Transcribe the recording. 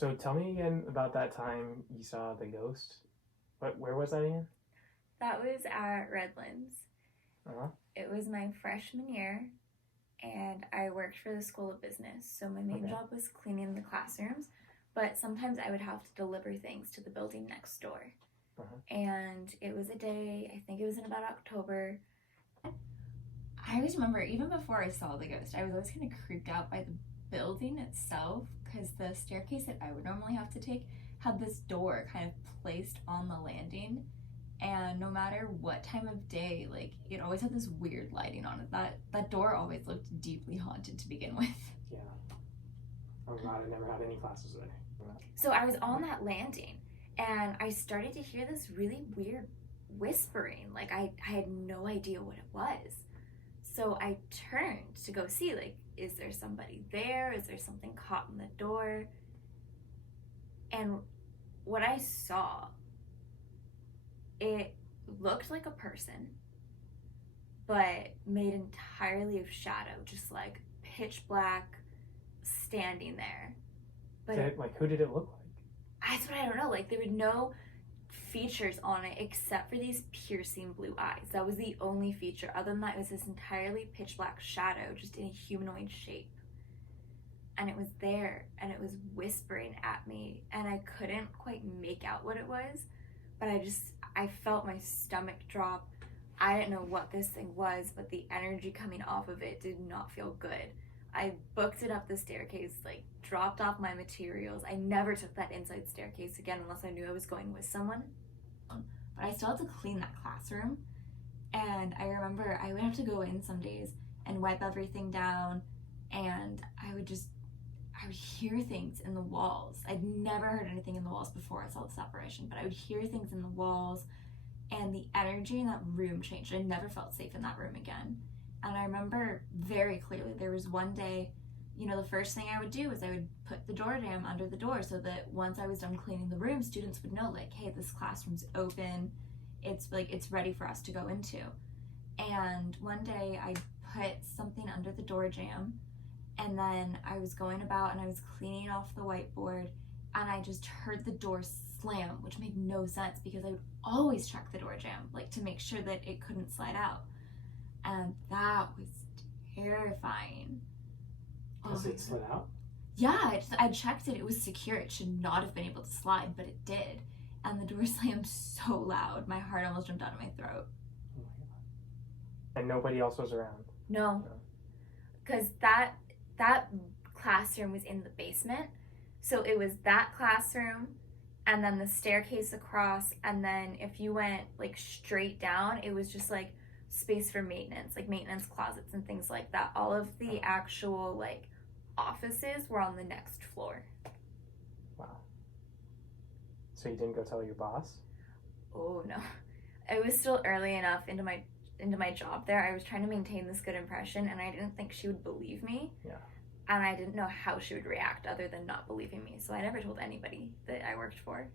So tell me again about that time you saw the ghost. Where was that again? That was at Redlands. Uh-huh. It was my freshman year, and I worked for the School of Business. So my main Okay. job was cleaning the classrooms, but sometimes I would have to deliver things to the building next door. Uh-huh. And it was a day, I think it was in about October. I always remember, even before I saw the ghost, I was always kind of creeped out by the building itself because the staircase that I would normally have to take had this door kind of placed on the landing. And no matter what time of day, like it always had this weird lighting on it. That door always looked deeply haunted to begin with. Yeah. Oh God, I never had any classes there. So I was on that landing, and I started to hear this really weird whispering. Like I had no idea what it was. So I turned to go see, like, is there somebody there? Is there something caught in the door? And what I saw, it looked like a person, but made entirely of shadow, just like pitch black, standing there. But Like, who did it look like? that's what I don't know. Like, there were no features on it except for these piercing blue eyes. That was the only feature. Other than that, it was this entirely pitch black shadow, just in a humanoid shape. And it was there, and it was whispering at me, and I couldn't quite make out what it was, but I felt my stomach drop. I didn't know what this thing was, but the energy coming off of it did not feel good. I booked it up the staircase, like dropped off my materials. I never took that inside staircase again unless I knew I was going with someone. But I still had to clean that classroom. And I remember I would have to go in some days and wipe everything down, and I would hear things in the walls. I'd never heard anything in the walls before I saw the separation, but I would hear things in the walls, and the energy in that room changed. I never felt safe in that room again. And I remember very clearly there was one day, the first thing I would do is I would put the door jamb under the door so that once I was done cleaning the room, students would know, like, hey, this classroom's open. It's ready for us to go into. And one day I put something under the door jamb, and then I was going about and I was cleaning off the whiteboard, and I just heard the door slam, which made no sense because I would always check the door jamb, like, to make sure that it couldn't slide out. And that was terrifying. Does it slid out? Yeah, I checked it. It was secure. It should not have been able to slide, but it did. And the door slammed so loud, my heart almost jumped out of my throat. Oh my God. And nobody else was around? No, because that classroom was in the basement. So it was that classroom, and then the staircase across, and then if you went like straight down, it was just like space for maintenance, like maintenance closets and things like that. All of the actual like offices were on the next floor. Wow. So you didn't go tell your boss? Oh no. It was still early enough into my job there. I was trying to maintain this good impression, and I didn't think she would believe me. Yeah. And I didn't know how she would react other than not believing me. So I never told anybody that I worked for.